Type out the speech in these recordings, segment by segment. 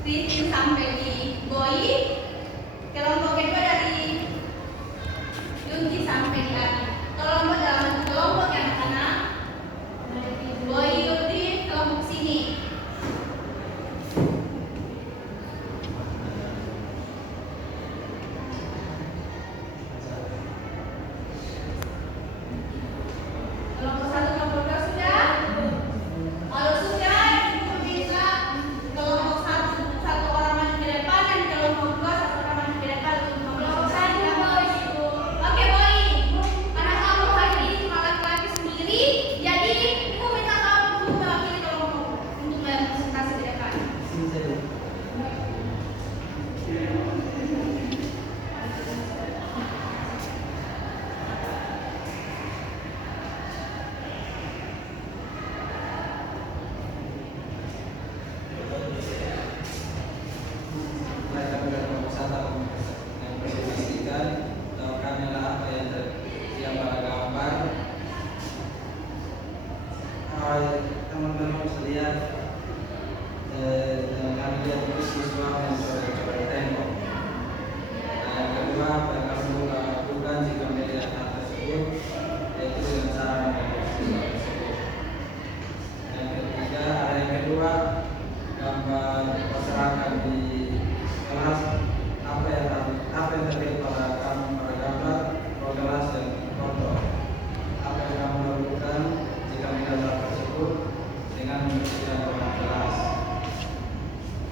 Titin sampai di Boy. Kelompok kedua dari Yunji sampai di Adi. Kelompok dalam kelompok yang anak-anak Boy Yudi kelompok sini. Kelompok satu, kelompok dua sudah. Kalau sudah, ibu bisa kelompok satu orang maju ke depan dan kelompok dua satu orang maju ke depan untuk kelompok satu. Oke, Boy. Karena kamu hari ini cuma laki-laki sendiri, jadi ibu minta kamu untuk mewakili kelompok untuk presentasi di depan. Teman-teman sekalian, kami lihat itu siswa yang coba tembok. Yang kedua, apa yang kami lakukan jika melihat hal tersebut, yaitu dengan cara menembak siswa tersebut. Yang ketiga, yang kedua, gambar masyarakat di kelas apa yang terlihat pada kamu pada gambar kelas dan foto. Apa yang kamu lakukan jika melihat hal tersebut dengan membersihkan ruang kelas.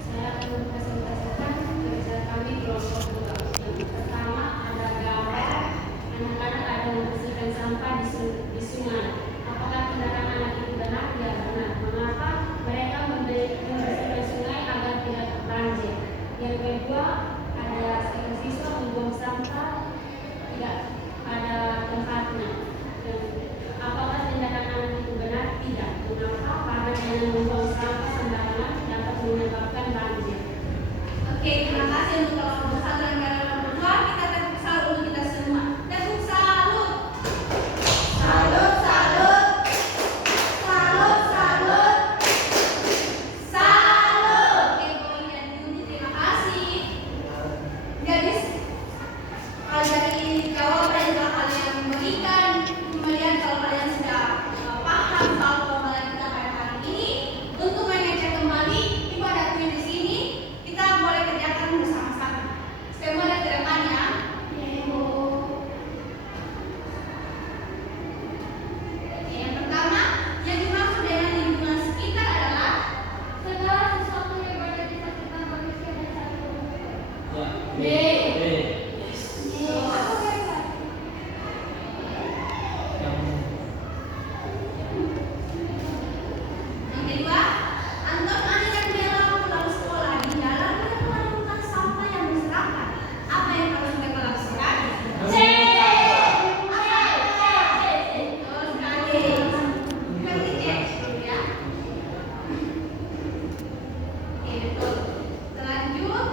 Saya akan mempresentasikan kerja kami kelompok dua. Yang pertama ada gambar anak-anak ada membersihkan sampah di sungai. Apakah tindakan anak itu benar? Ya benar. Mengapa mereka membersihkan sungai agar tidak banjir? Yang kedua ada siswa membuang sampah tidak pada tempatnya. Apakah tindakan anak itu benar? Tidak. Mengapa? Karena dengan membuang sampah sembarangan dapat menyebabkan banjir. Oke, terima kasih untuk kelompok satu dan kelompok dua. Kita tepuk salut untuk kita semua. Tepuk salut. Salut, salut. Salut, salut. Salut. Oke, Boy dan Yuni, terima kasih. Jadi dari jawaban yang telah kalian berikan, kemudian kalau kalian sudah paham soal perkembangan kita pada hari ini, untuk mengecek kembali, ibu ada kuis di sini. Kita boleh kerjakan bersama-sama. Semua lihat ke depan ya. Oke, yang pertama, yang dimaksud dengan lingkungan sekitar adalah Segala sesuatu yang berada di sekitar manusia dan satu. B. Yang kedua, Anton, Ani, dan Bella pulang sekolah. Di jalan mereka menemukan sampah yang berserakan. Apa yang harus mereka lakukan? C. Betul sekali. Berarti C ya. Oke, betul. Selanjut,